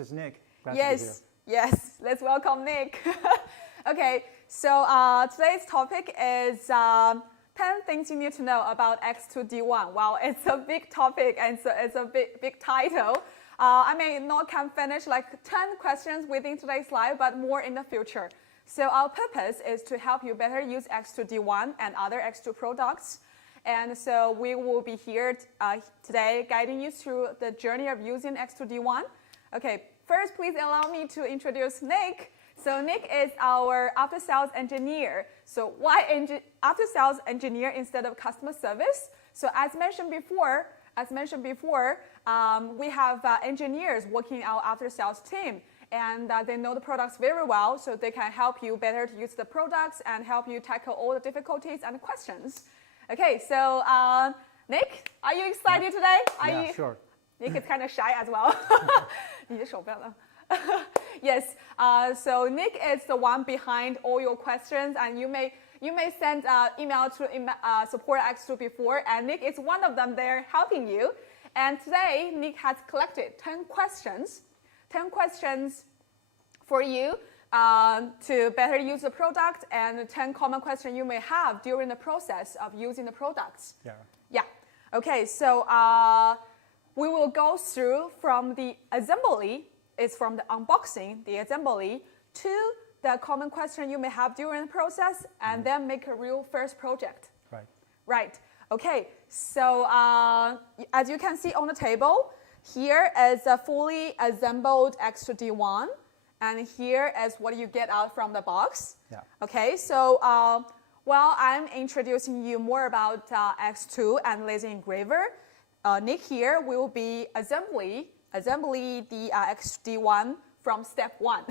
This is Nick. Glad to be here. Yes. Let's welcome Nick. Okay, so today's topic is 10 things you need to know about X2D1. Wow, it's a big topic and it's a big title. I may not can finish like 10 questions within today's live, but more in the future. So our purpose is to help you better use X2D1 and other X2 products. And so we will be here today guiding you through the journey of using X2D1. Okay, first please allow me to introduce Nick. So Nick is our after-sales engineer. So why after-sales engineer instead of customer service? So as mentioned before, we have engineers working in our after-sales team, and they know the products very well, so they can help you better to use the products and help you tackle all the difficulties and questions. Okay, so Nick, are you excited today? Yeah, sure. Nick is kind of shy as well. 你的手不要了。Yes, so Nick is the one behind all your questions, and you may send email to support X2 before, and Nick is one of them there helping you. And today, Nick has collected 10 questions for you to better use the product, and 10 common questions you may have during the process of using the products. Yeah. Okay, so we will go through from the assembly. It's from the unboxing, the assembly, to the common question you may have during the process, and then make a real first project. Right. Okay, so as you can see on the table, here is a fully assembled X2D1, and here is what you get out from the box. Yeah. Okay, so while I'm introducing you more about X2 and laser engraver, Nick here will be assembly the XD1 from step 1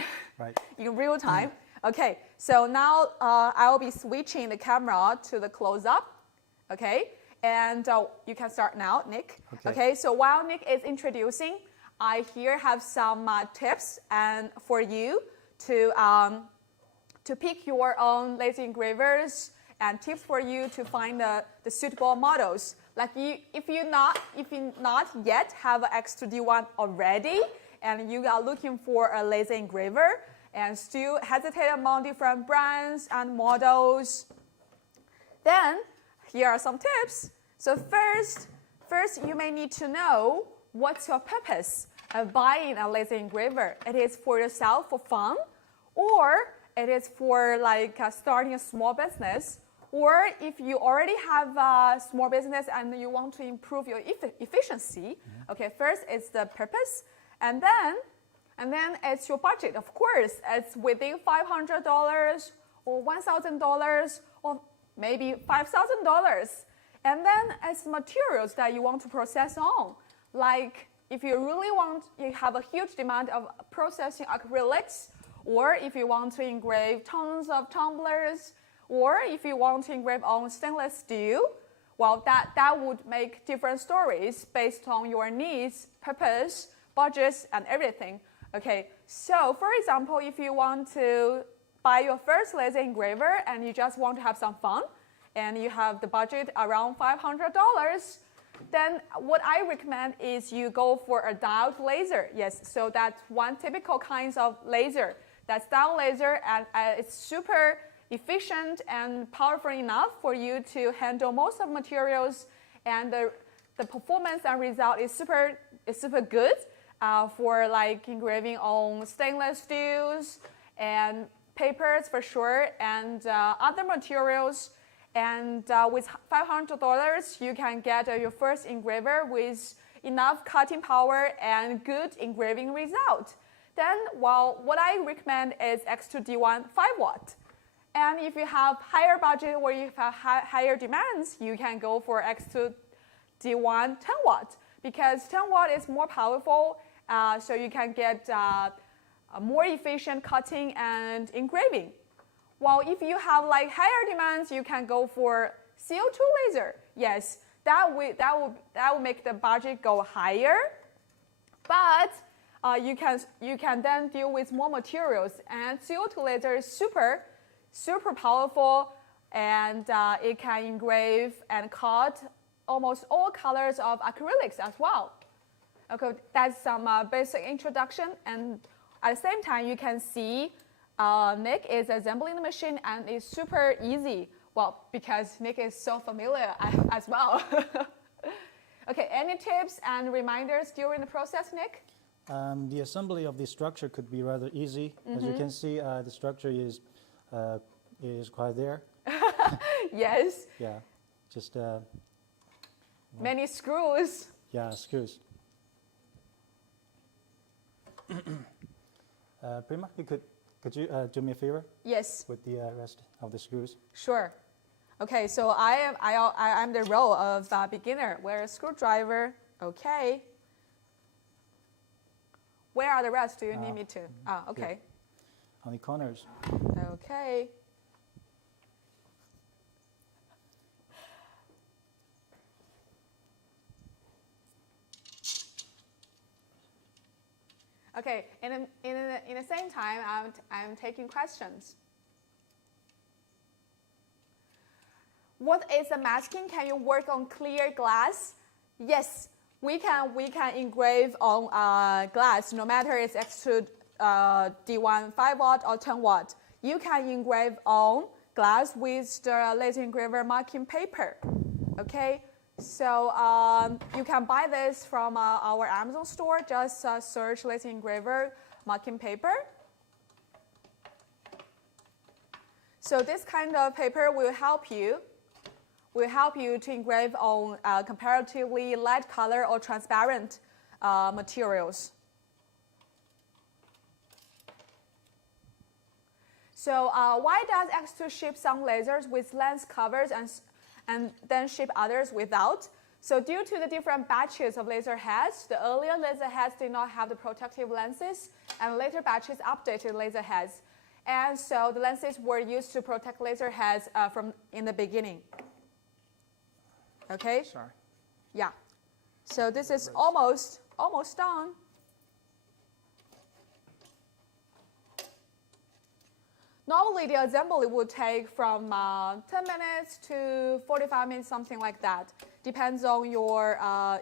in real time. Okay, so now I will be switching the camera to the close-up. Okay, and you can start now, Nick. Okay, so while Nick is introducing, I here have some tips and for you to pick your own laser engravers and tips for you to find the suitable models. Like if you not yet have an X2D1 already, and you are looking for a laser engraver and still hesitate among different brands and models, then here are some tips. So first you may need to know what's your purpose of buying a laser engraver. It is for yourself for fun, or it is for like starting a small business. Or if you already have a small business and you want to improve your efficiency, okay, first it's the purpose, and then it's your budget. Of course, it's within $500 or $1,000 or maybe $5,000. And then it's materials that you want to process on. Like if you have a huge demand of processing acrylics, or if you want to engrave tons of tumblers, or if you want to engrave on stainless steel, well, that would make different stories based on your needs, purpose, budgets, and everything. Okay, so for example, if you want to buy your first laser engraver and you just want to have some fun, and you have the budget around $500, then what I recommend is you go for a diode laser. Yes, so that's one typical kind of laser. That's diode laser, and it's super efficient and powerful enough for you to handle most of materials, and the performance and result is super good for like engraving on stainless steels and papers for sure, and other materials. And with $500, you can get your first engraver with enough cutting power and good engraving result. Then, well, what I recommend is X2D1 5-watt. And if you have higher budget or you have higher demands, you can go for X2D1 10-watt, because 10-watt is more powerful, so you can get a more efficient cutting and engraving. While if you have like higher demands, you can go for CO2 laser. Yes, that will make the budget go higher, but you can then deal with more materials. And CO2 laser is super powerful, and it can engrave and cut almost all colors of acrylics as well. Okay, that's some basic introduction, and at the same time, you can see Nick is assembling the machine, and it's super easy. Well, because Nick is so familiar as well. Okay, any tips and reminders during the process, Nick? The assembly of the structure could be rather easy. As you can see, the structure is quite there. Yes. Yeah, just many screws. yeah, screws. Prima, could you do me a favor Yes. with the rest of the screws? Sure. Okay, so I'm the role of beginner. Where is screwdriver? Okay. Where are the rest? Do you need me to? Okay. Here. On the corners. Okay. Okay, in the same time, I'm taking questions. What is the masking? Can you work on clear glass? Yes, we can engrave on glass, no matter it's xTool D1 5 watt or 10 watt. You can engrave on glass with the laser engraver marking paper. Okay, so you can buy this from our Amazon store. Just search laser engraver marking paper. So this kind of paper will help you to engrave on comparatively light color or transparent materials. So why does xTool ship some lasers with lens covers and then ship others without? So due to the different batches of laser heads, the earlier laser heads did not have the protective lenses, and later batches updated laser heads. And so the lenses were used to protect laser heads from in the beginning. Okay? Sorry. Yeah. So this is almost done. Normally, the assembly would take from 10 minutes to 45 minutes, something like that. Depends on your,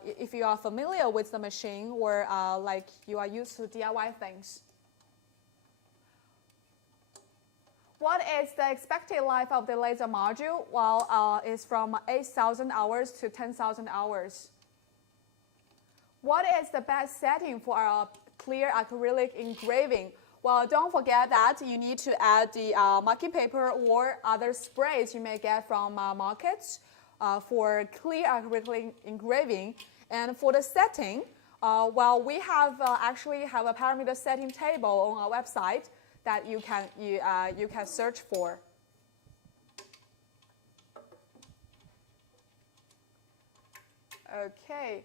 if you are familiar with the machine or like you are used to DIY things. What is the expected life of the laser module? Well, it's from 8,000 hours to 10,000 hours. What is the best setting for a clear acrylic engraving? Well, don't forget that you need to add the marking paper or other sprays you may get from markets for clear acrylic engraving. And for the setting, well, we actually have a parameter setting table on our website that you can search for. Okay.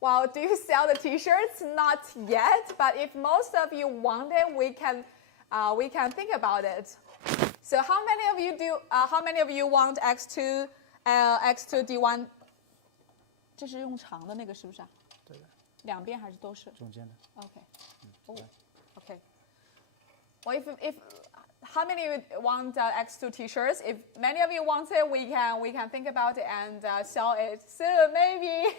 Well, do you sell the T-shirts? Not yet, but if most of you want it, we can think about it. So how many of you do? How many of you want xTool D1？ 这是用长的那个是不是啊？对的。两边还是都是？中间的。Okay. Oh, okay. Well, if how many of you want xTool T-shirts? If many of you want it, we can think about it and sell it soon, maybe.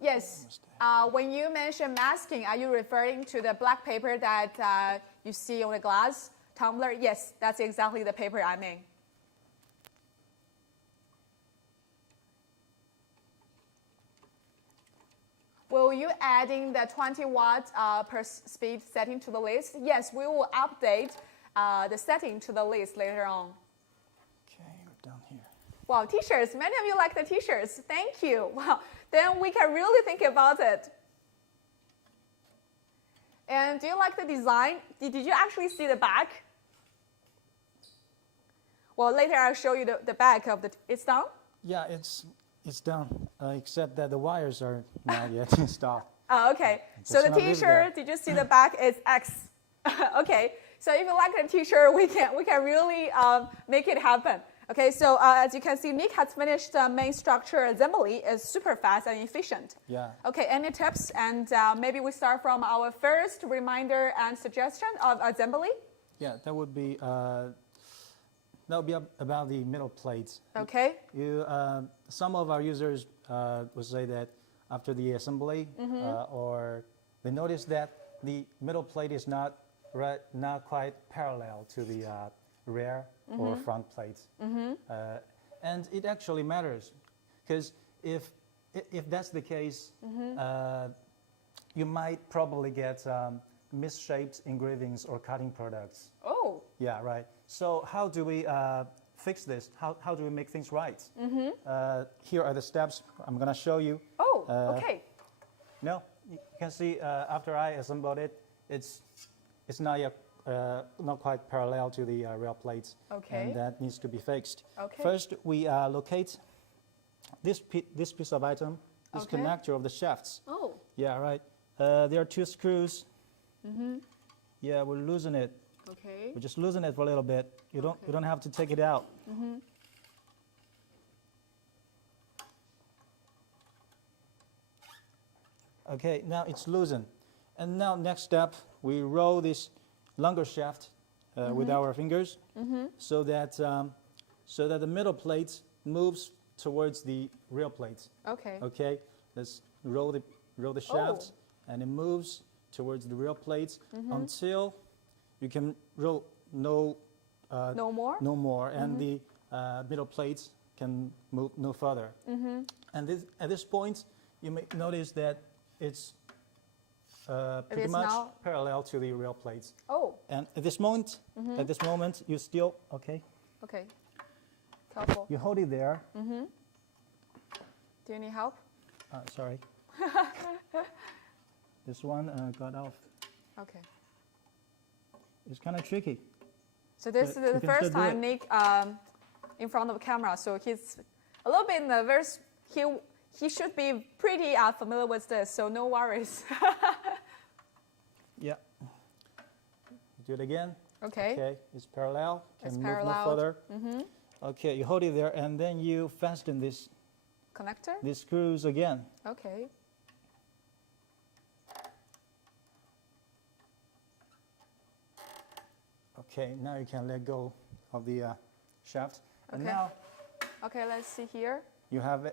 Yes. When you mention masking, are you referring to the black paper that you see on the glass tumbler? Yes, that's exactly the paper I mean. Will you adding the 20 watts per speed setting to the list? Yes, we will update the setting to the list later on. Okay, we're down here. Wow, T-shirts. Many of you like the T-shirts. Thank you. Wow, then we can really think about it. And do you like the design? Did you actually see the back? Well, later I'll show you the back of the. It's done? Yeah, it's done, except that the wires are not yet installed. Oh, okay. So the T-shirt, did you see the back? It's X. Okay. So if you like the T-shirt, we can really make it happen. Okay. So as you can see, Nick has finished the main structure assembly. It's super fast and efficient. Yeah. Okay. Any tips? And maybe we start from our first reminder and suggestion of assembly. Yeah, that would be about the middle plates. Okay. Some of our users will say that after the assembly, or they notice that the middle plate is not quite parallel to the rear or front plates, and it actually matters, because if that's the case, you might probably get misshaped engravings or cutting products. Oh. Yeah, right. So how do we fix this? How do we make things right? Here are the steps I'm going to show you. Oh, okay. No, you can see after I assembled it, it's not yet, not quite parallel to the real plates. Okay. And that needs to be fixed. Okay. First, we locate this piece of item, this Okay. connector of the shafts. Oh. Yeah, right. There are 2 screws. Yeah, we'll loosen it. Okay. We just loosen it for a little bit. You don't have to take it out. Okay, now it's loosened. And now next step, we roll this longer shaft with our fingers so that the middle plate moves towards the real plate. Okay. Okay, let's roll the shaft and it moves towards the real plates until you can roll no more, and the middle plates can move no further. And at this point, you may notice that it's pretty is much now parallel to the real plates. Oh. And at this moment, you still Okay. Careful. you hold it there. Do you need help? Sorry, this one got off. Okay. It's kind of tricky. So this But is you the can first still do time Nick in front of the camera, so he's a little bit nervous. He should be pretty familiar with this, so no worries. Yeah. Do it again. Okay. Okay, it's parallel. Can It's move parallel. no further. Okay, you hold it there, and then you fasten these Connector? screws again. Okay. Okay, now you can let go of the shaft, and Okay. now Okay, let's see here. you have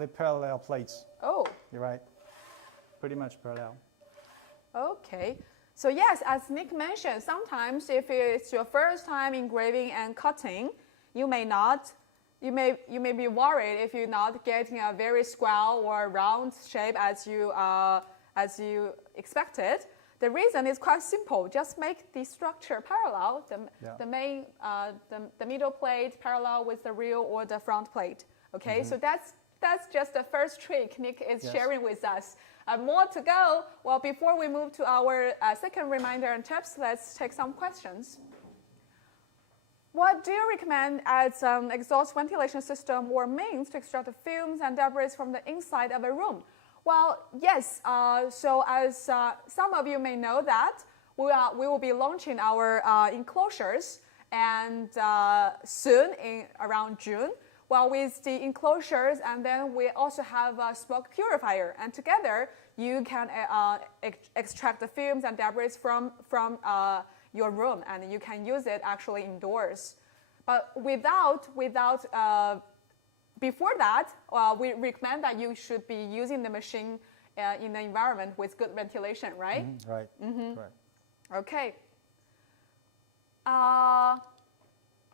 a parallel plates. Oh, You're right. Pretty much parallel. okay. So yes, as Nick mentioned, sometimes if it's your first time engraving and cutting, you may be worried if you're not getting a very square or round shape as you expected. The reason is quite simple. Just make the structure parallel, the middle plate parallel with the rear or the front plate. Okay, so that's just the first trick Nick is sharing with us. More to go. Well, before we move to our second reminder and tips, let's take some questions. What do you recommend as an exhaust ventilation system or means to extract the fumes and debris from the inside of a room? Well, yes. So as some of you may know that, we will be launching our enclosures and soon, around June. Well, with the enclosures, and then we also have a smoke purifier, and together you can extract the fumes and debris from your room, and you can use it actually indoors. But before that, we recommend that you should be using the machine in an environment with good ventilation, right? Right. Correct. Okay.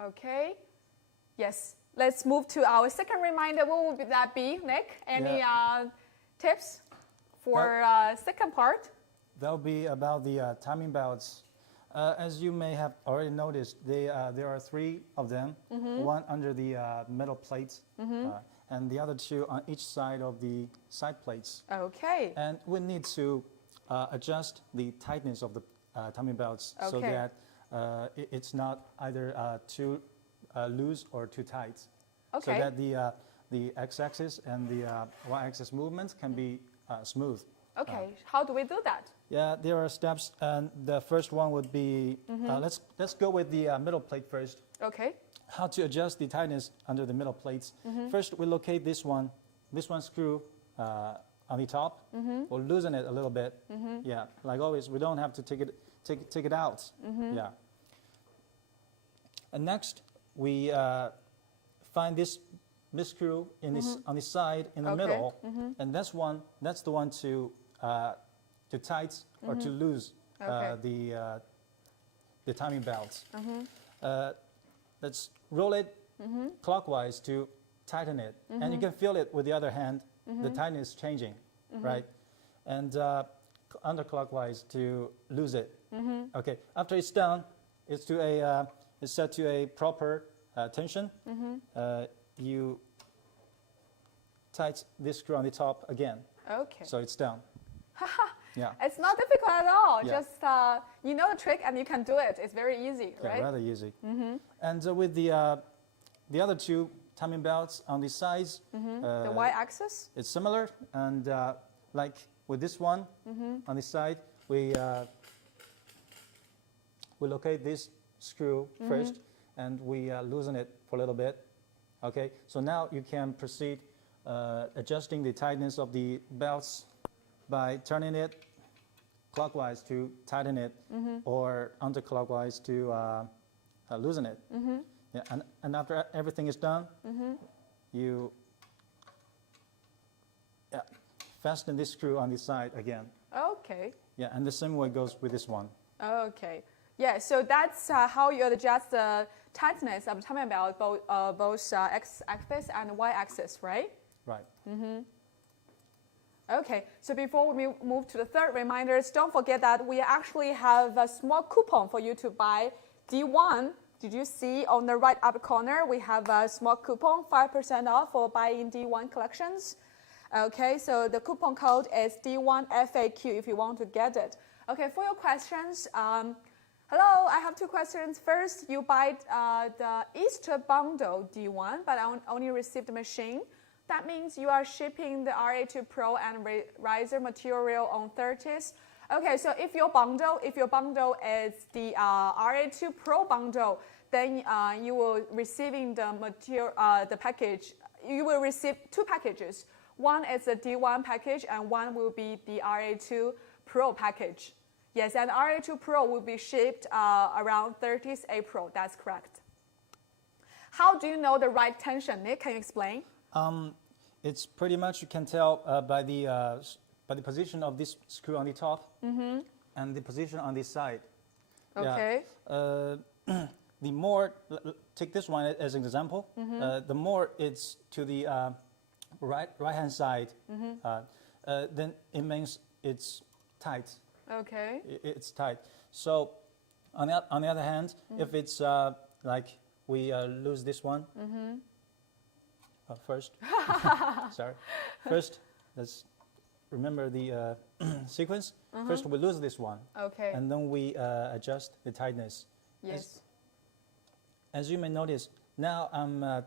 Okay. Yes. Let's move to our second reminder. What would that be, Nick? Any tips for second part? That'll be about the timing belts. As you may have already noticed, there are 3 of them, one under the metal plates, and the other 2 on each side of the side plates. Okay. And we need to adjust the tightness of the timing belts so that it's not either too loose or too tight. Okay. So that the x-axis and the y-axis movements can be smooth. Okay. How do we do that? Yeah, there are steps, and the first one would be, let's go with the middle plate first. Okay. How to adjust the tightness under the middle plates. First, we locate this one screw on the top. We'll loosen it a little bit. Yeah, like always, we don't have to take it out. Yeah. And next, we find this screw in this, on the side in the middle, and that's the one to tight or to lose the timing belts. Let's roll it clockwise to tighten it, and you can feel it with the other hand. The tightness changing, right? And counterclockwise to lose it. Okay, after it's done, it's set to a proper tension. You tighten this screw on the top again. Okay. So it's down. Yeah. It's not difficult at all. Yeah. Just you know the trick and you can do it. It's very easy, Yeah, right? rather easy. And with the other two timing belts on the sides, The y-axis. it's similar. And like with this one on the side, we locate this screw first, and we loosen it for a little bit. Okay, so now you can proceed adjusting the tightness of the belts by turning it clockwise to tighten it, or counterclockwise to loosen it. Yeah, and after everything is done, you fasten this screw on the side again. Okay. Yeah, and the same way goes with this one. Okay. Yeah, so that's how you adjust the tightness of the timing belt, both x-axis and y-axis, right? Right. Okay, so before we move to the third reminders, don't forget that we actually have a small coupon for you to buy D1. Did you see on the right upper corner, we have a small coupon, 5% off for buying D1 collections. Okay, so the coupon code is D1FAQ if you want to get it. Okay, for your questions, hello, I have two questions. First, you buy the Easter bundle D1, but I only received the machine. That means you are shipping the RA2 Pro and riser material on 30th. Okay, so if your bundle is the RA2 Pro bundle, then you will receiving the package. You will receive two packages. One is the D1 package, and one will be the RA2 Pro package. Yes, and RA2 Pro will be shipped around 30th April. That's correct. How do you know the right tension, Nick? Can you explain? It's pretty much, you can tell by the position of this screw on the top and the position on this side. Okay. Yeah. The more, take this one as an example, the more it's to the right-hand side, then it means it's tight. Okay. It's tight. So on the other hand, if it's like we lose this one, first, sorry. First, let's remember the sequence. First, we lose this one. Okay. And then we adjust the tightness. Yes. As you may notice, now I'm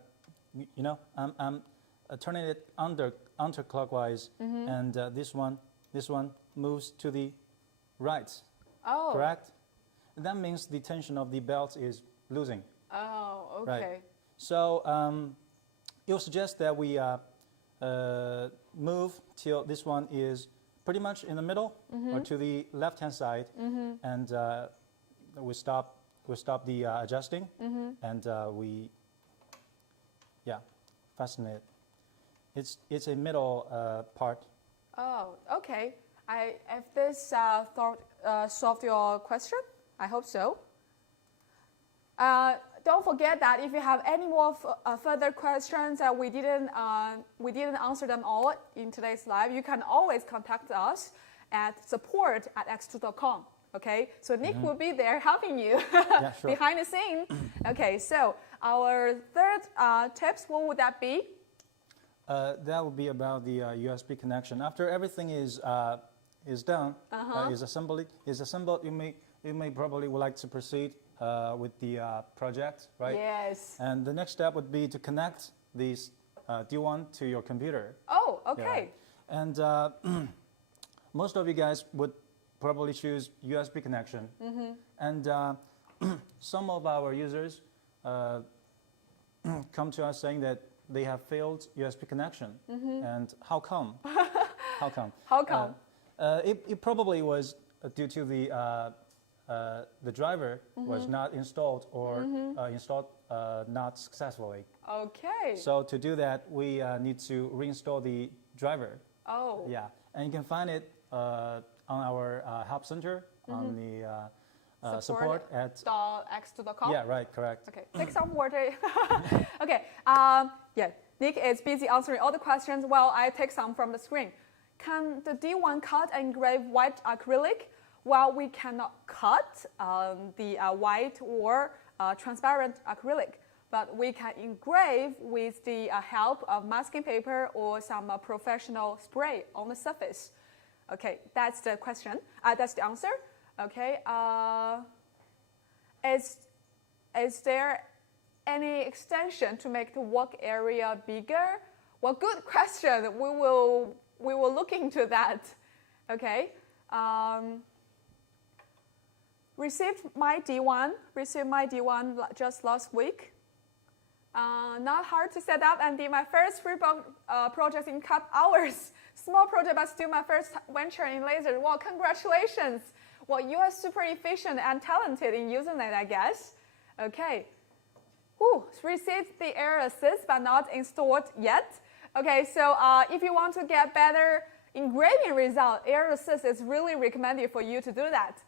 turning it counterclockwise, and this one moves to the right. Oh. Correct? And that means the tension of the belt is losing. Oh, okay. Right. So you'll suggest that we move till this one is pretty much in the middle or to the left-hand side, and we stop the adjusting, and we fasten it. It's a middle part. Oh, okay. If this solved your question, I hope so. Don't forget that if you have any more further questions that we didn't answer them all in today's live, you can always contact us at support@xtool.com. Okay, so Nick will be there helping you Sure. behind the scene. Okay, so our third tips, what would that be? That would be about the USB connection. After everything is done, is assembled, you may probably would like to proceed with the project, right? Yes. And the next step would be to connect these D1 to your computer. Oh, okay. Yeah. And most of you guys would probably choose USB connection. And some of our users come to us saying that they have failed USB connection. And how come? How come? How come? It probably was due to the the driver was not installed or installed not successfully. Okay. So to do that, we need to reinstall the driver. Oh. Yeah, and you can find it on our help center on the support at xTool.com. Yeah, right, correct. Okay, take some water. Okay, yeah, Nick is busy answering all the questions while I take some from the screen. Can the D1 cut and engrave white acrylic? Well, we cannot cut the white or transparent acrylic, but we can engrave with the help of masking paper or some professional spray on the surface. Okay, that's the question. That's the answer. Okay. Is there any extension to make the work area bigger? Well, good question. We will look into that. Okay. Received my D1 just last week. Not hard to set up and did my first free project in couple hours. Small project, but still my first venture in laser. Well, congratulations. Well, you are super efficient and talented in using it, I guess. Okay. Whew, received the error assist, but not installed yet. Okay, so if you want to get better engraving result, error assist is really recommended for you to do that.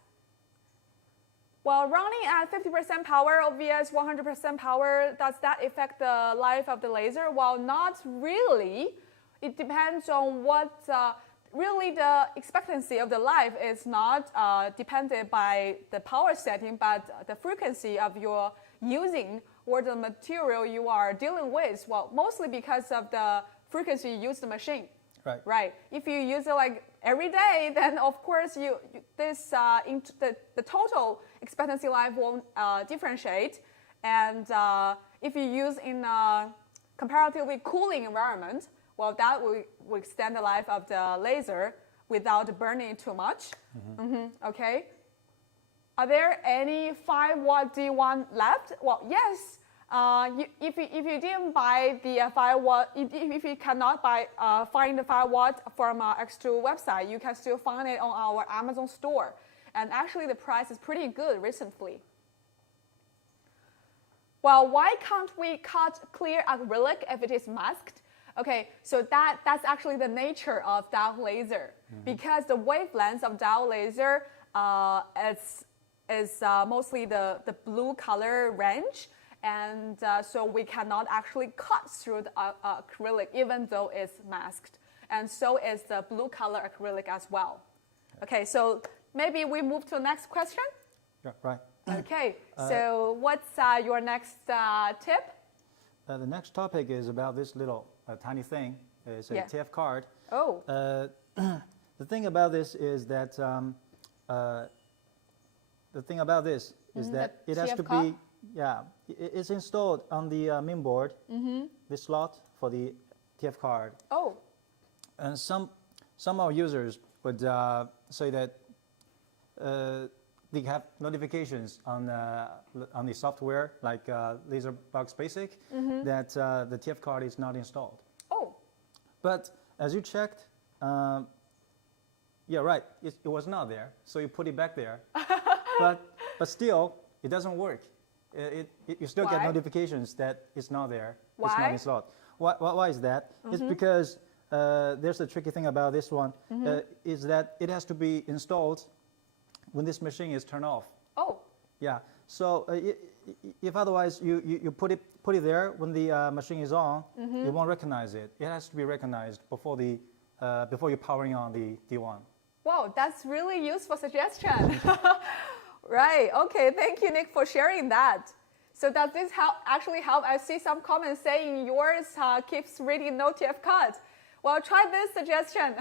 Well, running at 50% power or vs 100% power, does that affect the life of the laser? Well, not really. It depends on what, really the expectancy of the life is not dependent by the power setting, but the frequency of your using or the material you are dealing with. Well, mostly because of the frequency you use the machine. Right. Right. If you use it like every day, then of course the total expectancy life won't differentiate. And if you use in a comparatively cooling environment, well, that will extend the life of the laser without burning too much. Okay. Are there any 5-watt D1 left? Well, yes. If you didn't buy the 5-watt, if you cannot find the 5-watt from our xTool website, you can still find it on our Amazon store. And actually, the price is pretty good recently. Well, why can't we cut clear acrylic if it is masked? Okay, so that's actually the nature of diode laser. Because the wavelengths of diode laser is mostly the blue color range. And so we cannot actually cut through the acrylic even though it's masked. And so is the blue color acrylic as well. Okay, so maybe we move to the next question? Yeah, right. Okay, so what's your next tip? The next topic is about this little tiny thing. It's a TF card. Oh. The thing about this is that it has to be, it's installed on the main board, the slot for the TF card. Oh. And some of our users would say that they have notifications on the software like LaserBox Basic that the TF card is not installed. Oh. But as you checked, yeah, right, it was not there, so you put it back there. but still, it doesn't work. You still get notifications that it's not there. Why? It's not installed. Why is that? It's because there's a tricky thing about this one, is that it has to be installed when this machine is turned off. Oh. Yeah. So if otherwise you put it there when the machine is on, it won't recognize it. It has to be recognized before you're powering on the D1. Wow, that's really useful suggestion. Right. Okay. Thank you, Nick, for sharing that. So does this actually help? I see some comments saying yours keeps reading no TF cut. Well, try this suggestion.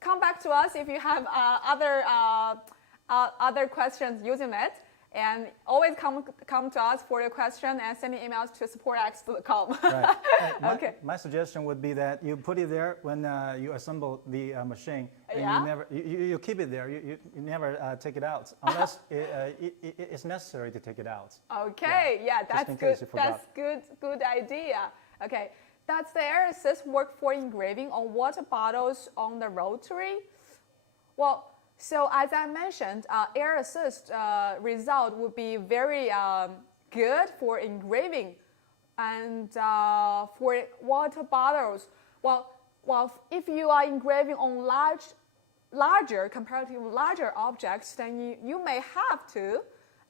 Come back to us if you have other questions using it. And always come to us for your question and send emails to support@xtool.com. Right. Okay. My suggestion would be that you put it there when you assemble the machine, and you keep it there. You never take it out unless it's necessary to take it out. Okay. Yeah, that's good. That's good idea. Okay. Does the error assist work for engraving on water bottles on the Rotary? Well, So as I mentioned, air assist result would be very good for engraving and for water bottles. Well, if you are engraving on larger, comparatively larger objects, then you may have to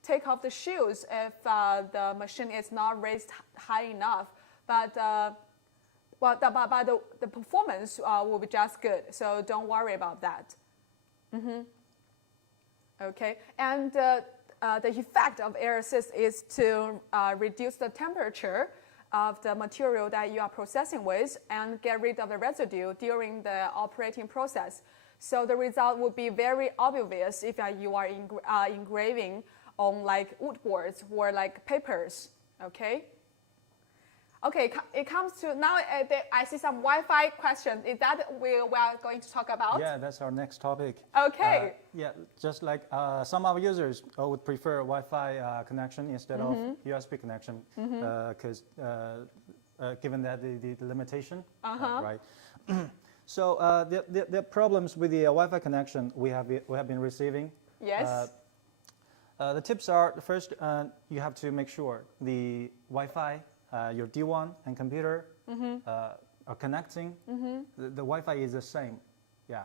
take off the shoes if the machine is not raised high enough. But the performance will be just good, so don't worry about that. Okay, and the effect of air assist is to reduce the temperature of the material that you are processing with and get rid of the residue during the operating process. So the result would be very obvious if you are engraving on like wood boards or like papers. Okay. Okay, it comes to now. I see some Wi-Fi questions. Is that we are going to talk about? Yeah, that's our next topic. Okay. Yeah, just like some of our users would prefer Wi-Fi connection instead of USB connection, because given that the limitation, right? So the problems with the Wi-Fi connection we have been receiving. Yes. The tips are, first, you have to make sure the Wi-Fi, your D1 and computer are connecting. The Wi-Fi is the same. Yeah,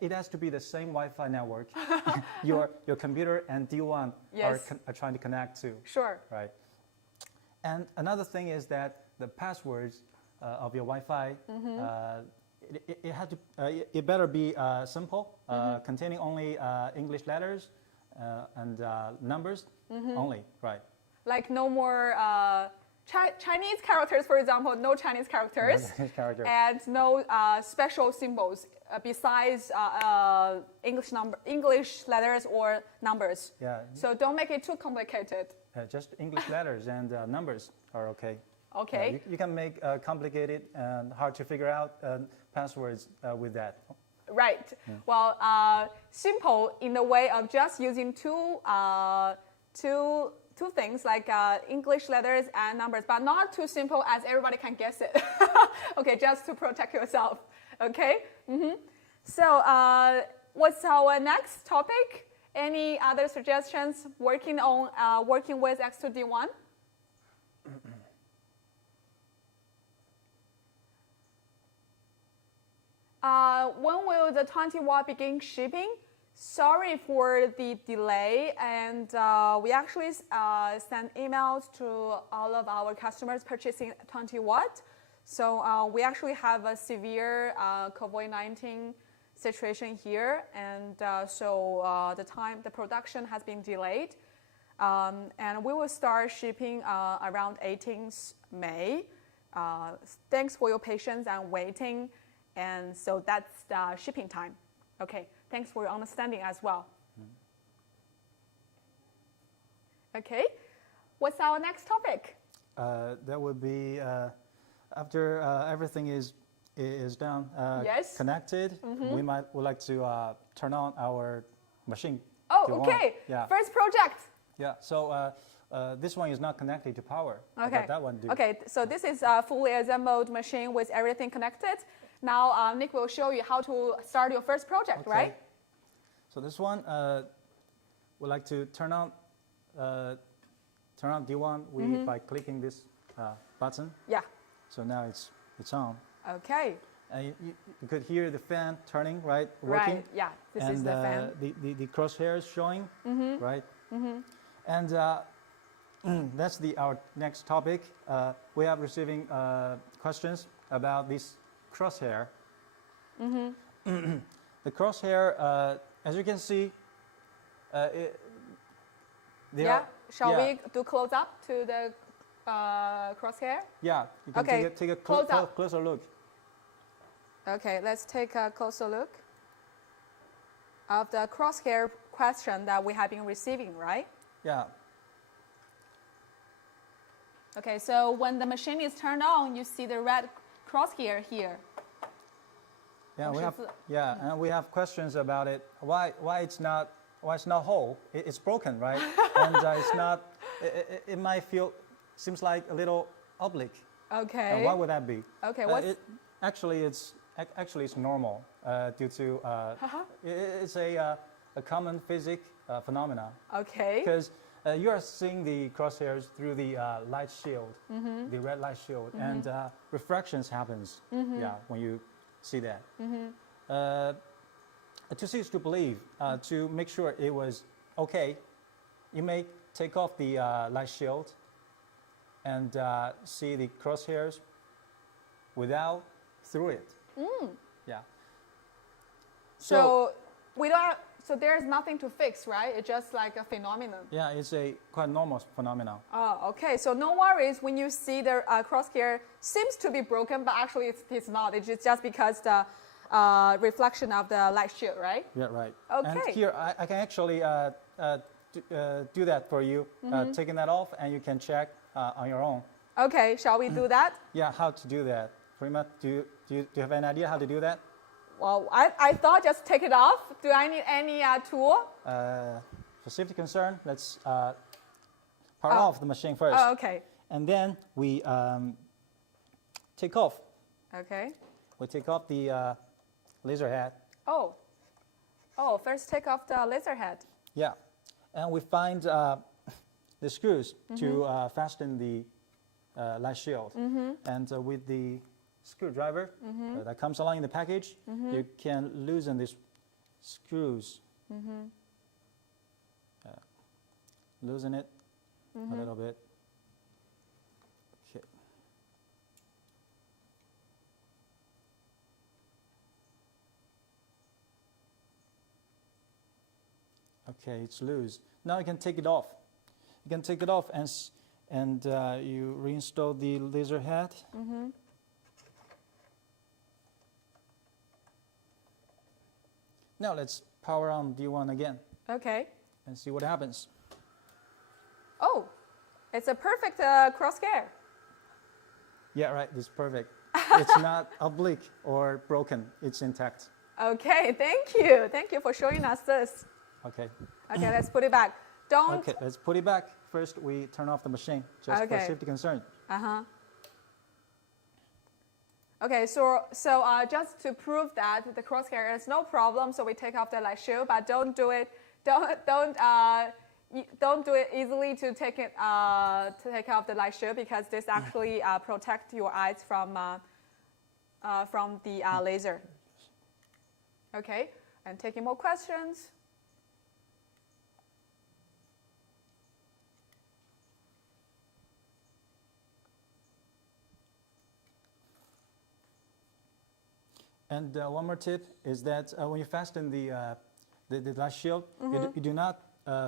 it has to be the same Wi-Fi network. your computer and D1 are trying to connect to. Sure. Right. And another thing is that the passwords of your Wi-Fi, it better be simple, containing only English letters and numbers only, right? Like no more Chinese characters, for example, no Chinese characters, and no special symbols besides English letters or numbers. Yeah. So don't make it too complicated. Just English letters and numbers are okay. Okay. You can make complicated and hard to figure out passwords with that. Right. Well, simple in the way of just using two things like English letters and numbers, but not too simple as everybody can guess it. Okay, just to protect yourself. Okay. So, what's our next topic? Any other suggestions working with xTool D1? When will the 20-watt begin shipping? Sorry for the delay, and we actually sent emails to all of our customers purchasing 20-watt. So we actually have a severe COVID-19 situation here, and so the production has been delayed, and we will start shipping around 18th May. Thanks for your patience and waiting. And so that's the shipping time. Okay, thanks for your understanding as well. Okay, what's our next topic? That would be after everything is done, connected. We would like to turn on our machine. Oh, okay. Yeah. First project. Yeah. So this one is not connected to power. Okay. That one do. Okay. So this is a fully assembled machine with everything connected. Now Nick will show you how to start your first project, right? So this one, we'd like to turn on D1 by clicking this button. Yeah. So now it's on. Okay. And you could hear the fan turning, right? Working. Right. Yeah. This is the fan. And the crosshairs showing, right? And that's our next topic. We are receiving questions about this crosshair. The crosshair, as you can see, Shall we do close up to the crosshair? Yeah, you can take a closer look. Okay, let's take a closer look of the crosshair question that we have been receiving, right? Yeah. Okay, so when the machine is turned on, you see the red crosshair here. Yeah, and we have questions about it. Why it's not whole? It's broken, right? And it's not. It might seems like a little oblique. Okay. Why would that be? Okay. Actually, it's actually it's normal due to it's a common physics phenomena. Okay. Because you are seeing the crosshairs through the light shield, the red light shield, and refractions happens. Yeah, when you see that. To see is to believe. To make sure it was okay, you may take off the light shield and see the crosshairs without through it. Yeah. So we don't have, so there's nothing to fix, right? It's just like a phenomenon. Yeah, it's a quite normal phenomenon. Oh, okay. So no worries when you see the crosshair seems to be broken, but actually it's not. It's just because the reflection of the light shield, right? Yeah, right. Okay. And here I can actually do that for you, taking that off, and you can check on your own. Okay, shall we do that? Yeah, how to do that? Prima, do you have an idea how to do that? Well, I thought just take it off. Do I need any tool? For safety concern, let's power off the machine first. Oh, okay. And then we take off. Okay. We take off the laser head. Oh, first take off the laser head. Yeah. And we find the screws to fasten the light shield. And with the screwdriver that comes along in the package, you can loosen these screws. Loosen it a little bit. Okay. Okay, it's loose. Now you can take it off. You can take it off and you reinstall the laser head. Now let's power on D1 again Okay. and see what happens. Oh, it's a perfect crosshair. Yeah, right, it's perfect. It's not oblique or broken, it's intact. Okay, thank you. Thank you for showing us this. Okay. Okay, let's put it back. Don't. Okay, let's put it back. First, we turn off the machine, just for Okay. safety concern. Okay, so just to prove that the crosshair is no problem, so we take off the light shield, but don't do it. Don't do it easily to take off the light shield, because this actually protect your eyes from the laser. Okay, and taking more questions. And one more tip is that when you fasten the light shield, you do not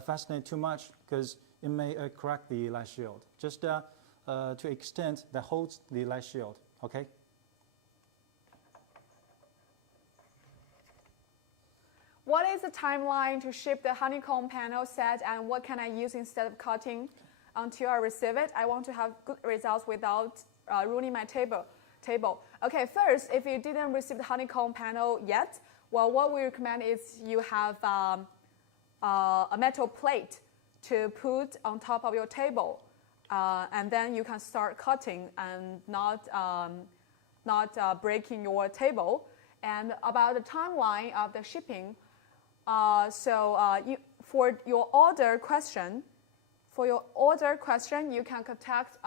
fasten it too much, because it may crack the light shield. Just to extent that holds the light shield, okay? What is the timeline to ship the honeycomb panel set, and what can I use instead of cutting until I receive it? I want to have good results without ruining my table. Okay, first, if you didn't receive the honeycomb panel yet, well, what we recommend is you have a metal plate to put on top of your table, and then you can start cutting and not breaking your table. And about the timeline of the shipping, for your order question, you can contact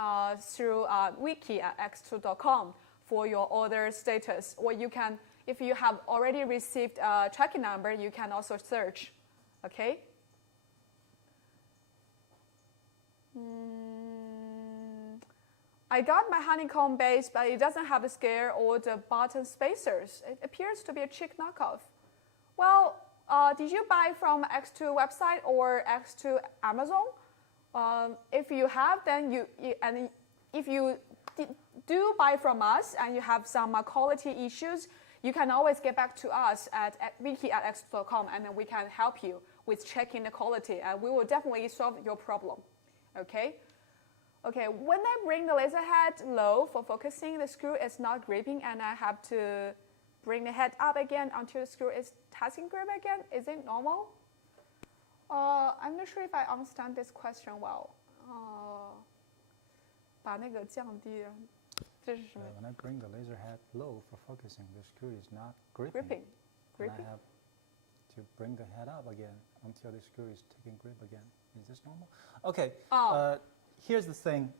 through vicky at xTool.com for your order status. Or you can, if you have already received a tracking number, you can also search. Okay? I got my honeycomb base, but it doesn't have the scale or the button spacers. It appears to be a cheap knockoff. Well, did you buy from xTool website or xTool Amazon? If you have, then if you do buy from us and you have some quality issues, you can always get back to us at vicky at xTool.com, and then we can help you with checking the quality, and we will definitely solve your problem. Okay? Okay, when I bring the laser head low for focusing, the screw is not gripping, and I have to bring the head up again until the screw is touching grip again. Is it normal? I'm not sure if I understand this question well. 把那个降低。这是什么 When I bring the laser head low for focusing, the screw is not gripping. ？Gripping, And gripping. I have to bring the head up again until the screw is taking grip again. Is this normal? Okay. Oh. Here's the thing.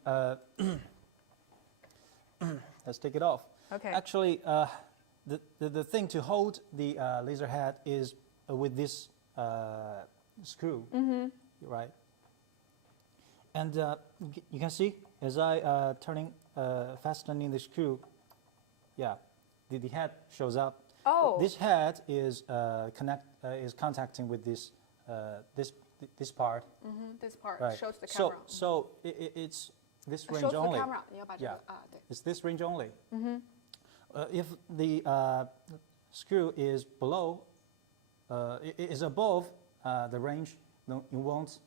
Let's take it off. Okay. Actually, the thing to hold the laser head is with this screw, right? And you can see as I fastening the screw, yeah, the head shows up. Oh. This head is contacting with this part. This part Right. shows the camera. So it's this range shows the only. camera. 你要把这个 Yeah. 对。 It's this range only. If the screw is below, is above the range, no, you won't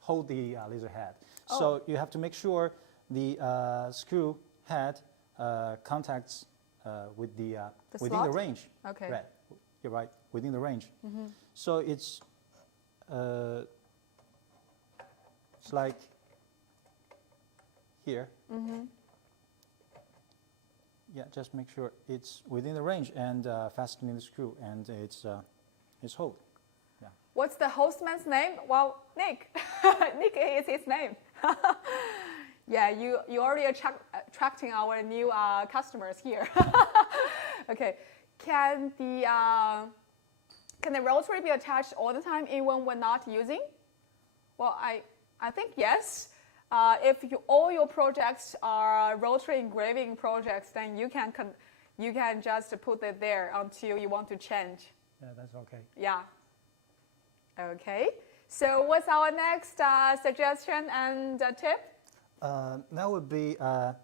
hold the laser head. Oh. So you have to make sure the screw head contacts with the within the slot? range. Okay. Right. You're right. Within the range. So it's like here. Yeah, just make sure it's within the range and fastening the screw, and it's hold. Yeah. What's the hostman's name? Well, Nick. Nick is his name. Yeah, you already attracting our new customers here. Okay, can the rotary be attached all the time even when not using? Well, I think yes. If all your projects are rotary engraving projects, then you can just put it there until you want to change. Yeah, that's okay. Yeah. Okay. So what's our next suggestion and tip? That would be the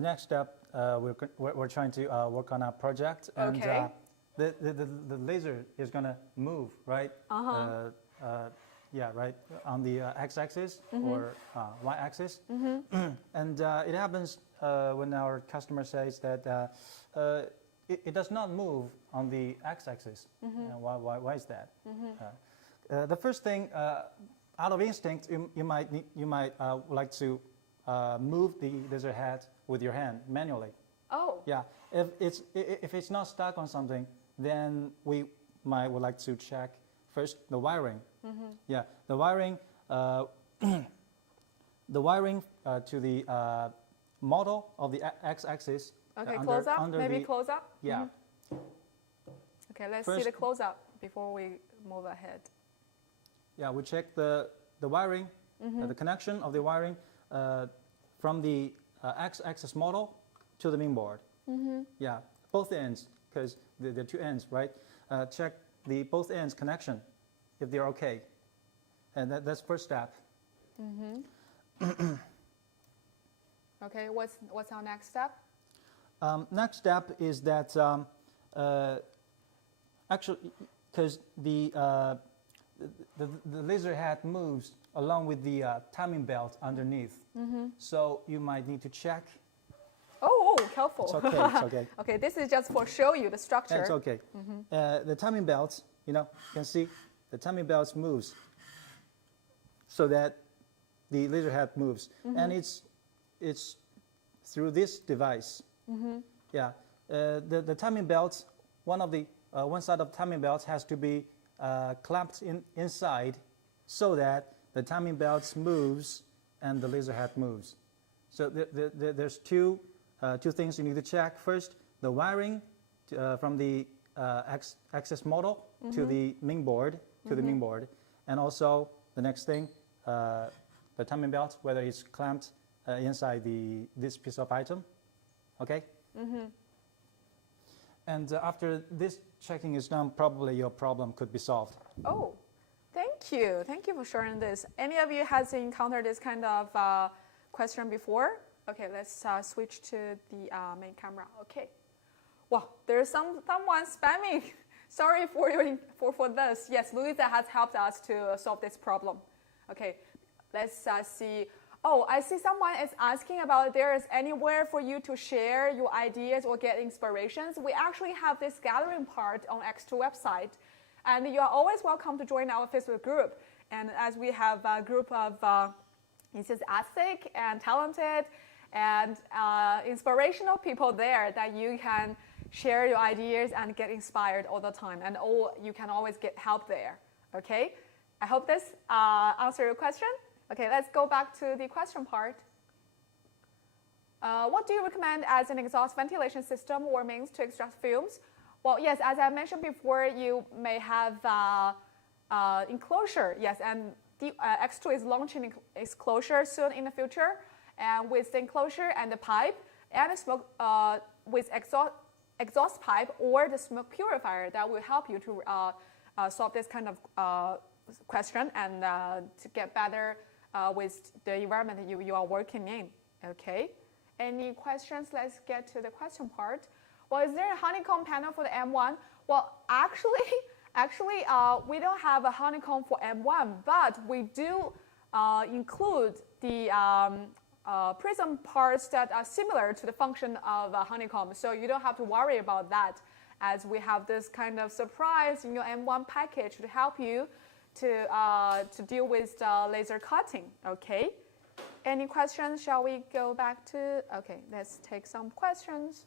next step. We're trying to work on our project, and Okay. The laser is gonna move, right? Yeah, right on the x-axis or y-axis, and it happens when our customer says that it does not move on the x-axis. Why is that? The first thing, out of instinct, you might like to move the laser head with your hand manually. Oh. Yeah, if it's not stuck on something, then would like to check first the wiring. Yeah, the wiring, to the model of the x-axis. Okay, close up. Maybe close up. Yeah. Okay, let's First- see the close up before we move ahead. Yeah, we check the wiring, the connection of the wiring from the x-axis model to the main board. Yeah, both ends, because there are two ends, right? Check the both ends connection, if they're okay. And that's first step. Okay, what's our next step? Next step is that actually, because the laser head moves along with the timing belt underneath. So you might need to check. Oh, careful. It's okay, it's okay. Okay, this is just for show you the structure. That's okay. The timing belt, you can see the timing belt moves so that the laser head moves, and it's through this device. Yeah, the timing belt, one side of the timing belt has to be clamped inside, so that the timing belt moves and the laser head moves. So there's two things you need to check. First, the wiring from the axis model to the main board, and also the next thing, the timing belt, whether it's clamped inside this piece of item. Okay. And after this checking is done, probably your problem could be solved. Oh, thank you. Thank you for sharing this. Any of you has encountered this kind of question before? Okay, let's switch to the main camera. Okay. Wow, there's someone spamming. Sorry for this. Yes, Louisa has helped us to solve this problem. Okay, let's see. Oh, I see someone is asking about there is anywhere for you to share your ideas or get inspirations. We actually have this gathering part on xTool website, and you are always welcome to join our Facebook group. And as we have a group of enthusiastic and talented and inspirational people there that you can share your ideas and get inspired all the time, and you can always get help there. Okay, I hope this answers your question. Okay, let's go back to the question part. What do you recommend as an exhaust ventilation system or means to extract fumes? Well, yes, as I mentioned before, you may have enclosure. Yes, and the xTool is launching enclosure soon in the future, and with the enclosure and the pipe and the smoke with exhaust pipe or the smoke purifier, that will help you to solve this kind of question and to get better with the environment that you are working in. Okay. Any questions? Let's get to the question part. Well, is there a honeycomb panel for the M1? Well, actually, we don't have a honeycomb for M1, but we do include the prism parts that are similar to the function of a honeycomb. So you don't have to worry about that, as we have this kind of surprise in your M1 package to help you to deal with the laser cutting. Okay. Any questions? Shall we go back to? Okay, let's take some questions.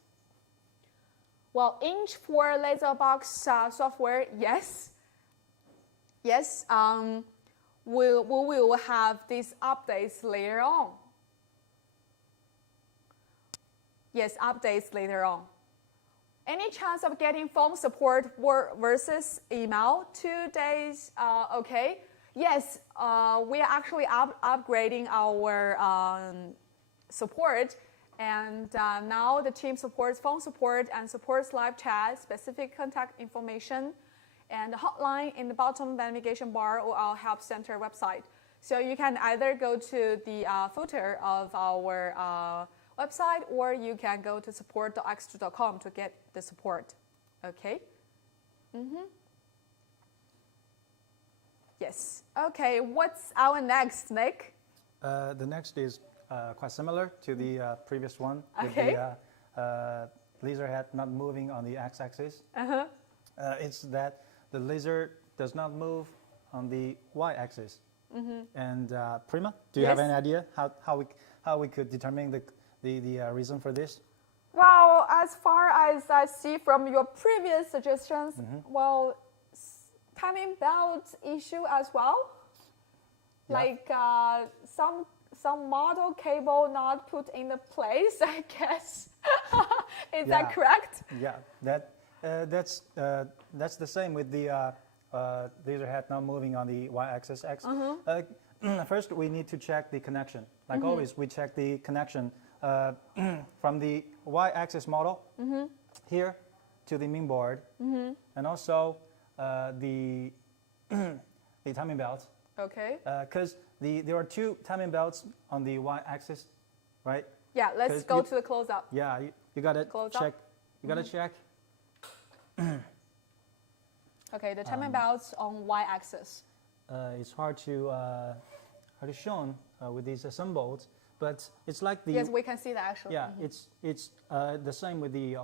Well, Inch for laser box software, yes. Yes, we will have these updates later on. Yes, updates later on. Any chance of getting phone support versus email? 2 days, okay. Yes, we are actually upgrading our support, and now the team supports phone support and supports live chat, specific contact information, and the hotline in the bottom navigation bar or our help center website. So you can either go to the footer of our website, or you can go to support.xtool.com to get the support. Okay. Yes. Okay, what's our next, Nick? The next is quite similar to the previous one. Okay. With the laser head not moving on the x-axis. It's that the laser does not move on the y-axis. And Prima, do you have any idea how we could determine the reason for this? Well, as far as I see from your previous suggestions, well, timing belt issue as well. Yeah. Like some model cable not put in the place, I guess. Is that correct? Yeah, that's the same with the laser head not moving on the y-axis. First, we need to check the connection. Like always, we check the connection from the y-axis model here to the main board, and also the timing belt. Okay. Because there are 2 timing belts on the y-axis, right? Yeah. Let's go to the close-up. Yeah, you gotta check. You gotta check. Okay, the timing belts on y-axis. It's hard to show with these symbols, but it's like the. Yes, we can see that actually. Yeah, it's the same with the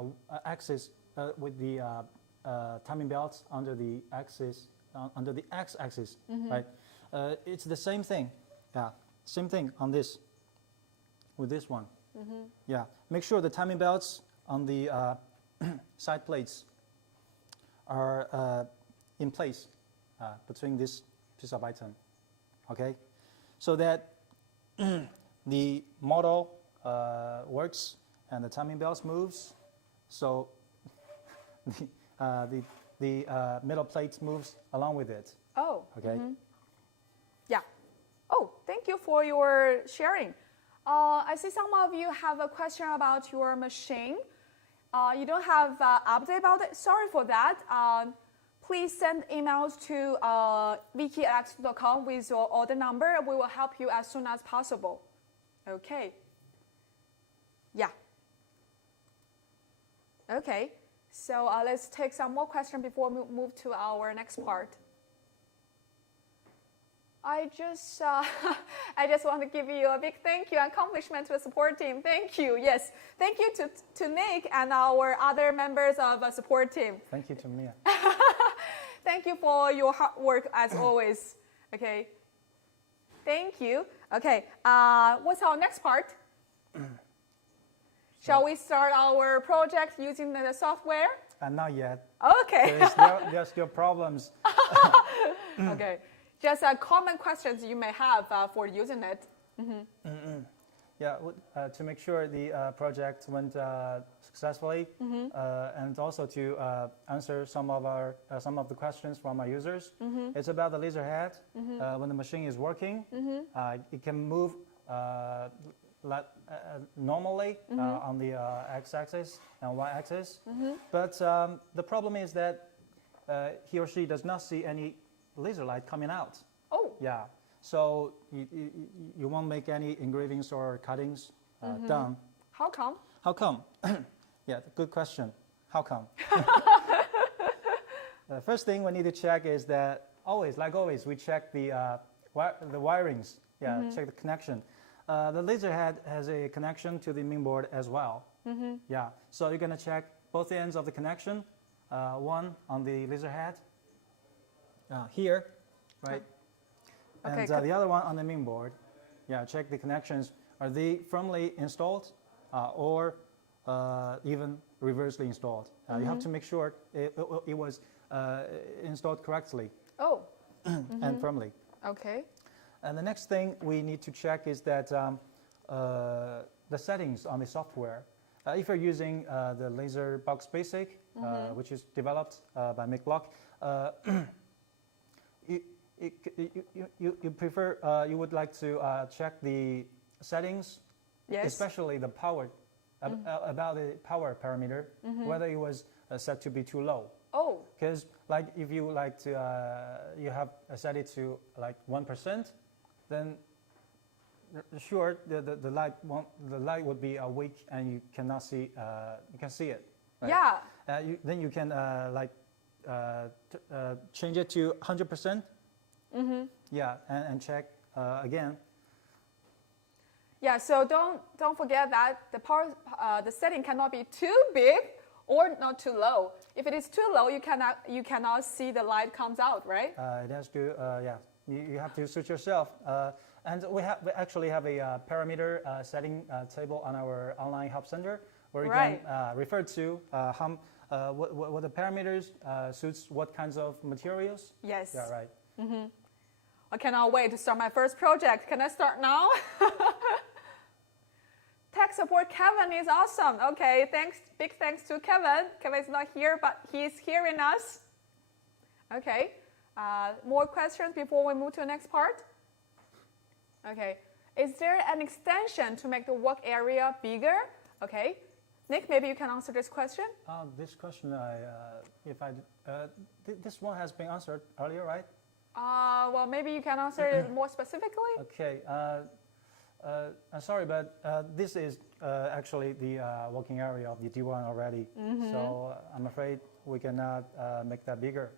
axis with the timing belts under the axis under the x-axis, right? It's the same thing. Yeah, same thing on this. With this one. Yeah, make sure the timing belts on the side plates are in place between this piece of item. Okay, so that the model works and the timing belts moves, so the middle plate moves along with it. Oh. Okay. Yeah. Oh, thank you for your sharing. I see some of you have a question about your machine. You don't have update about it. Sorry for that. Please send emails to vicky@xtool.com with your order number. We will help you as soon as possible. Okay. Yeah. Okay. So let's take some more questions before we move to our next part. I just want to give you a big thank you and accomplishment to the support team. Thank you. Yes. Thank you to Nick and our other members of the support team. Thank you to Mia. Thank you for your hard work as always. Okay. Thank you. Okay. What's our next part? Shall we start our project using the software? Not yet. Okay. There are still problems. Okay. Just common questions you may have for using it. Yeah, to make sure the project went successfully, and also to answer some of the questions from our users. It's about the laser head. When the machine is working, it can move normally on the x-axis and y-axis. But the problem is that he or she does not see any laser light coming out. Oh. Yeah. So you won't make any engravings or cuttings done. How come? How come? Yeah, good question. How come? The first thing we need to check is that like always, we check the wirings. Yeah, check the connection. The laser head has a connection to the main board as well. Yeah, so you're gonna check both ends of the connection. One on the laser head here, right? Okay, And the other one on the main board. Yeah, check the connections. Are they firmly installed or even reversely installed? You have to make sure it was installed correctly. Oh. And firmly. Okay. And the next thing we need to check is that the settings on the software. If you're using the Laser Box Basic, which is developed by MakeBlock, you would like to check the settings, Yes. especially the power, about the power parameter, whether it was set to be too low. Oh. Because like if you like to, you have set it to like 1%, then sure the light would be weak and you cannot see, you can see it. Right? Yeah. Then you can change it to 100%. Yeah, and check again. Yeah, so don't forget that the setting cannot be too big or not too low. If it is too low, you cannot see the light comes out, right? It has to, yeah. You have to switch yourself. And we actually have a parameter setting table on our online help center where you Right. can refer to what the parameters suits what kinds of materials. Yes. Yeah, right. I cannot wait to start my first project. Can I start now? Tech support Kevin is awesome. Okay, big thanks to Kevin. Kevin is not here, but he's hearing us. Okay, more questions before we move to the next part? Okay, is there an extension to make the work area bigger? Okay, Nick, maybe you can answer this question. This question, this one has been answered earlier, right? Well, maybe you can answer it more specifically. Okay. I'm sorry, but this is actually the working area of the D1 already. So I'm afraid we cannot make that bigger.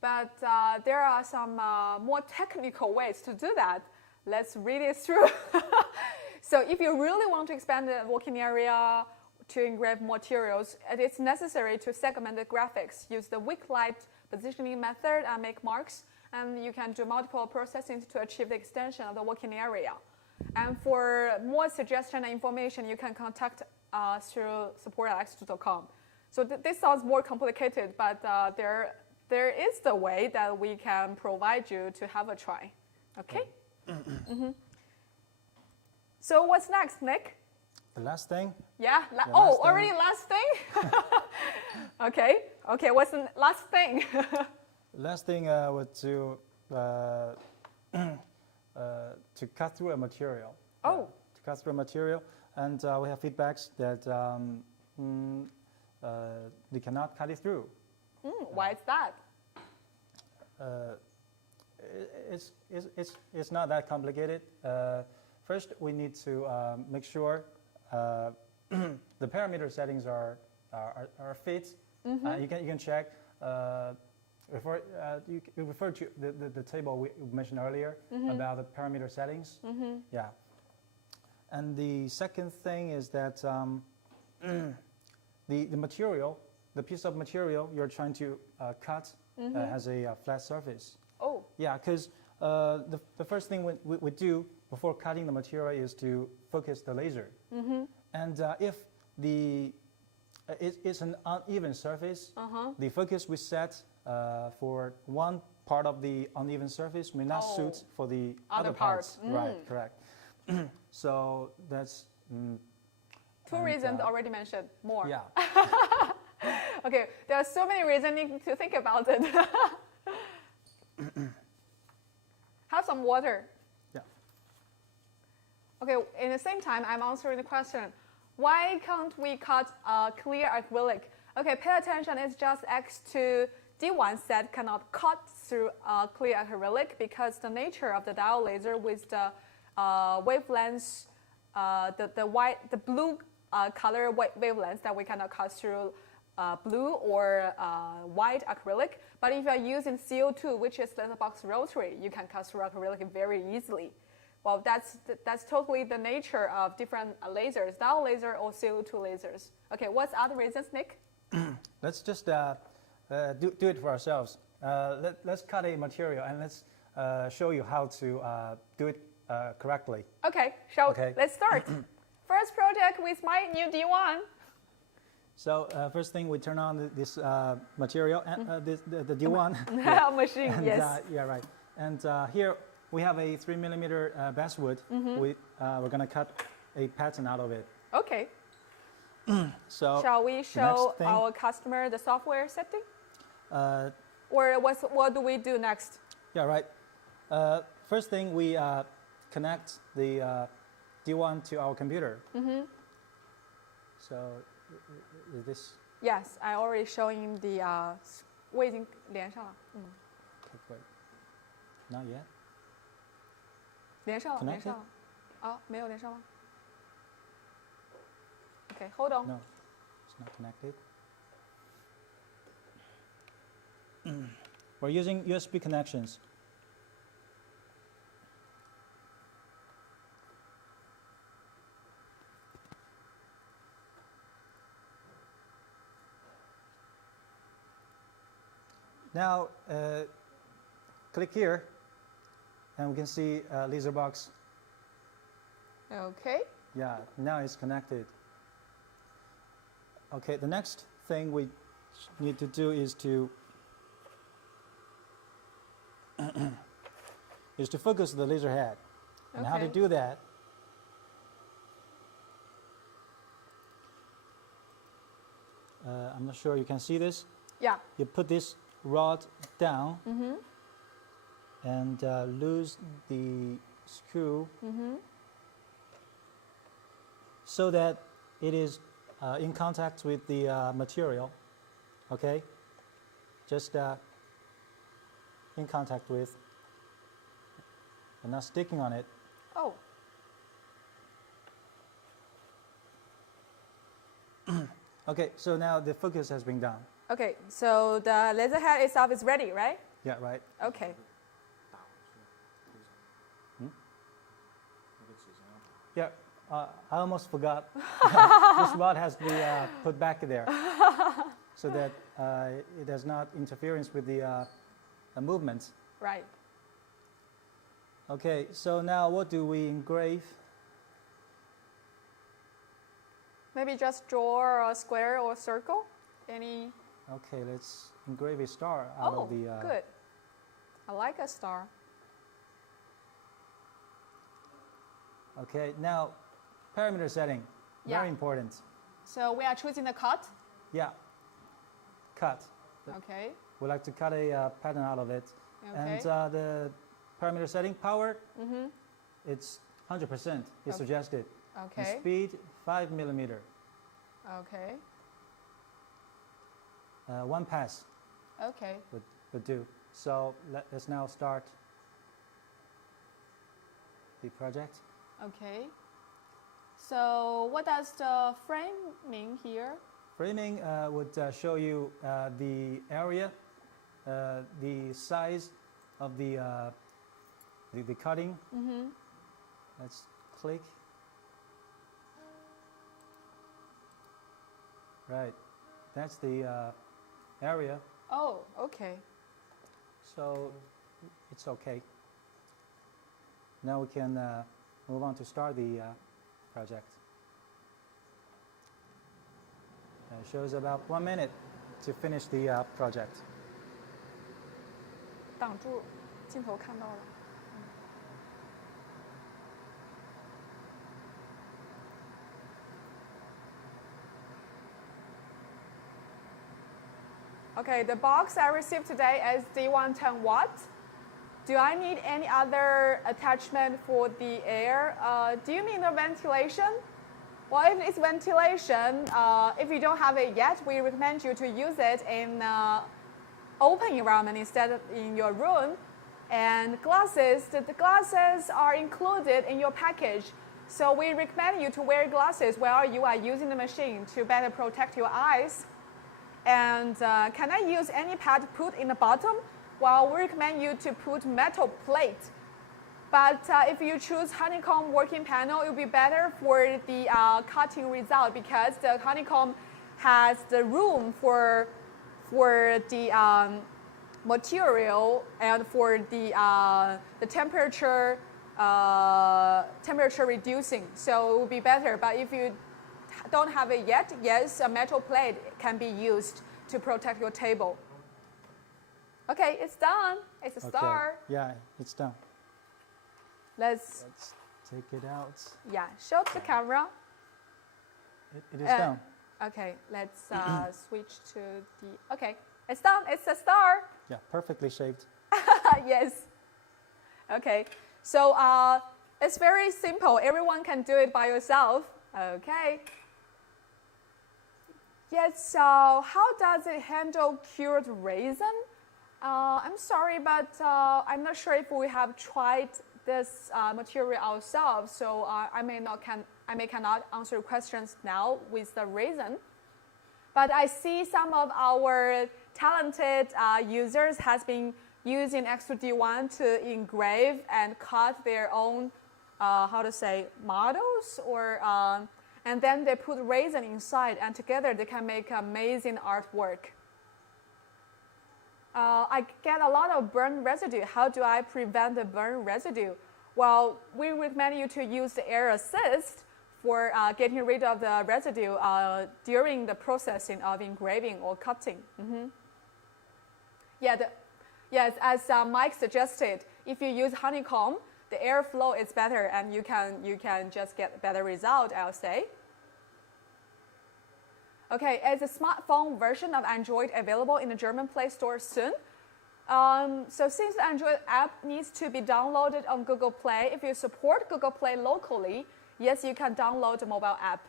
But there are some more technical ways to do that. Let's read it through. So if you really want to expand the working area to engrave materials, it is necessary to segment the graphics, use the weak light positioning method and make marks. And you can do multiple processing to achieve the extension of the working area. And for more suggestion and information, you can contact us through support@xtool.com. So this sounds more complicated, but there is the way that we can provide you to have a try. Okay? So what's next, Nick? The last thing? Yeah. last thing. Already last thing? Okay. What's the last thing? Last thing was to cut through a material. Oh. To cut through a material, and we have feedbacks that they cannot cut it through. Why is that? It's not that complicated. First, we need to make sure the parameter settings are fit. You can check. You refer to the table we mentioned earlier about the parameter settings. Yeah. And the second thing is that the material, the piece of material you're trying to cut has a flat surface. Oh. Yeah, because the first thing we do before cutting the material is to focus the laser. And if it's an uneven surface, the focus we set for one part of the uneven surface may not suit for the Other other parts. parts. Right, correct. So that's Two reasons already mentioned. More. yeah. Okay, there are so many reasons to think about it. Have some water. Yeah. Okay, in the same time, I'm answering the question, why can't we cut clear acrylic? Okay, pay attention, it's just X2 D1 set cannot cut through clear acrylic because the nature of the diode laser with the wavelengths, the blue color wavelengths that we cannot cut through blue or white acrylic. But if you are using CO2, which is laser box rotary, you can cut through acrylic very easily. Well, that's totally the nature of different lasers, diode laser or CO2 lasers. Okay, what's other reasons, Nick? Let's just do it for ourselves. Let's cut a material and let's show you how to do it correctly. Okay, Okay. let's start. First project with my new D1. So first thing, we turn on this material and the D1 Machine, and, yes. yeah, right. And here we have a 3mm basswood. We're gonna cut a pattern out of it. Okay. So Shall we show next thing- our customer the software setting? uh, Or what do we do next? yeah, right. First thing, we connect the D1 to our computer. So is this Yes, I already showing him the 我已经连上了， okay? Wait, not yet. 连上了， Connected? 连上了。啊，没有连上吗？Okay, hold on. No, it's not connected. We're using USB connections. Now, click here, and we can see laser box. Okay. Yeah, now it's connected. Okay, the next thing we need to do is to focus the laser head. And how to Okay. do that? I'm not sure you can see this. Yeah. You put this rod down and loose the screw so that it is in contact with the material. Okay, just in contact with, and not sticking on it. Oh. Okay, so now the focus has been done. Okay. So the laser head itself is ready, right? Yeah, right. Okay. Yeah, I almost forgot. This rod has to be put back there so that it does not interference with the movement. Right. Okay, so now what do we engrave? Maybe just draw a square or circle. Any? Okay, let's engrave a star out Oh, of the. good. I like a star. Okay, now parameter setting, Yeah. very important. So we are choosing the cut. Yeah, cut. Okay. We like to cut a pattern out of it. Okay. And the parameter setting, power, it's 100% is suggested. And Okay. speed, 5mm. Okay. 1 pass Okay. would do. So let's now start the project. Okay. So what does the frame mean here? Framing would show you the area, the size of the cutting. Let's click. Right, that's the area, Oh, okay. so it's okay. Now we can move on to start the project. It shows about 1 minute to finish the project. 挡住镜头看到了。Okay, the box I received today is D110 watt. Do I need any other attachment for the air? Do you mean the ventilation? Well, if it's ventilation, if you don't have it yet, we recommend you to use it in open environment instead of in your room. And glasses, the glasses are included in your package. So we recommend you to wear glasses while you are using the machine to better protect your eyes. And can I use any pad put in the bottom? Well, we recommend you to put metal plate. But if you choose honeycomb working panel, it will be better for the cutting result because the honeycomb has the room for the material and for the temperature reducing. So it will be better. But if you don't have it yet, yes, a metal plate can be used to protect your table. Okay, it's done. It's a star. Yeah, it's done. Let's take it out. Yeah, show the camera. It is done. Okay, let's switch to the. Okay, it's done. It's a star. Yeah, perfectly shaped. Yes. Okay, so it's very simple. Everyone can do it by yourself. Okay. Yes, so how does it handle cured raisin? I'm sorry, but I'm not sure if we have tried this material ourselves, so I cannot answer questions now with the raisin. But I see some of our talented users has been using xTool D1 to engrave and cut their own, models or. And then they put raisin inside, and together they can make amazing artwork. I get a lot of burn residue. How do I prevent the burn residue? Well, we recommend you to use the air assist for getting rid of the residue during the processing of engraving or cutting. Mm-hmm. Yes, as Mike suggested, if you use honeycomb, the airflow is better, and you can just get better result, I'll say. Okay, is a smartphone version of Android available in the German Play Store soon? So since the Android app needs to be downloaded on Google Play, if you support Google Play locally, yes, you can download the mobile app.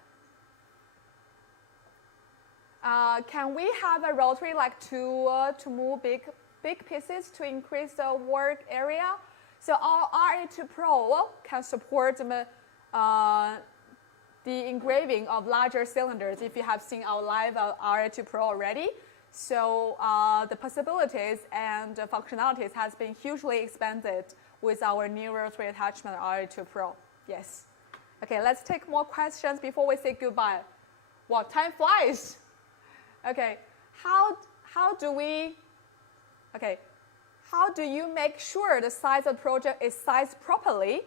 Can we have a Rotary like to move big pieces to increase the work area? So our RA2 Pro can support the engraving of larger cylinders if you have seen our live RA2 Pro already. So the possibilities and the functionalities has been hugely expanded with our new Rotary attachment RA2 Pro. Yes. Okay, let's take more questions before we say goodbye. Wow, time flies. Okay, how do you make sure the size of the project is sized properly?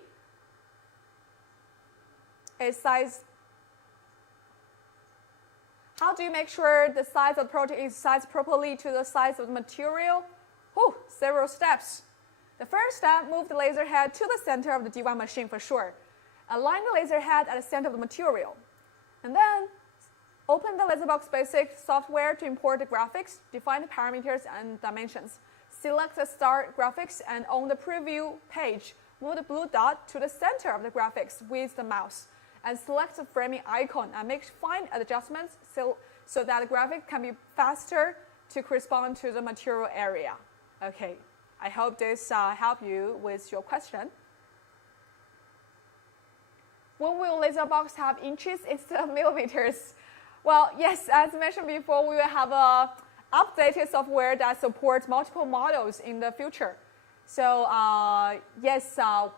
How do you make sure the size of the project is sized properly to the size of the material? Several steps. The first step, move the laser head to the center of the D1 machine for sure. Align the laser head at the center of the material. And then open the LaserBox Basic software to import the graphics, define the parameters and dimensions. Select the Start Graphics, and on the preview page, move the blue dot to the center of the graphics with the mouse, and select the framing icon and make fine adjustments so that the graphic can be faster to correspond to the material area. Okay, I hope this helped you with your question. When will LaserBox have inches instead of millimeters? Well, yes, as mentioned before, we will have a updated software that supports multiple models in the future. So yes, so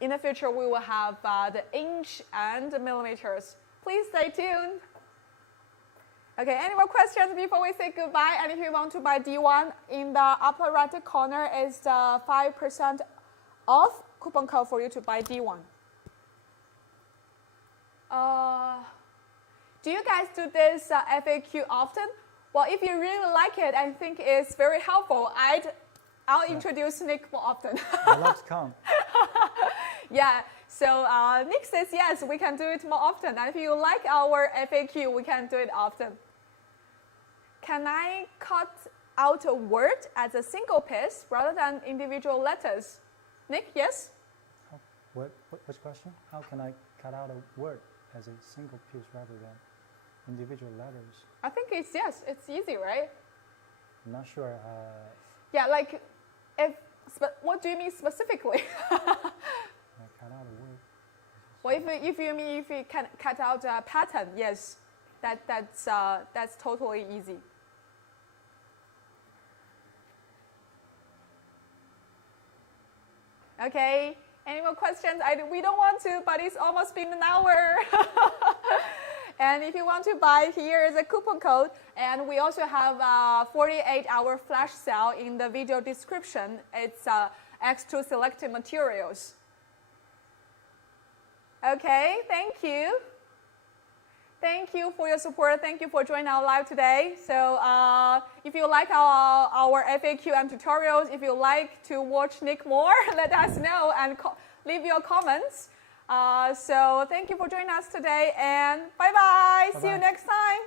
in the future we will have the inch and the millimeters. Please stay tuned. Okay, any more questions before we say goodbye? And if you want to buy D1, in the upper right corner is the 5% off coupon code for you to buy D1. Do you guys do this FAQ often? Well, if you really like it, I think it's very helpful. I'll introduce Nick more often. I love to come. Yeah, so Nick says yes, we can do it more often. And if you like our FAQ, we can do it often. Can I cut out a word as a single piece rather than individual letters? Nick, yes? Which question? How can I cut out a word as a single piece rather than individual letters? I think it's yes, it's easy, right? I'm not sure. Yeah, like, what do you mean specifically? Cut out a word. Well, if you can cut out a pattern, yes, that's totally easy. Okay, any more questions? We don't want to, but it's almost been an hour. And if you want to buy, here is a coupon code. And we also have a 48-hour flash sale in the video description. It's xTool selected materials. Okay, thank you. Thank you for your support. Thank you for joining our live today. So if you like our FAQ and tutorials, if you like to watch Nick more, let us know and leave your comments. So thank you for joining us today, and bye-bye. See you next time.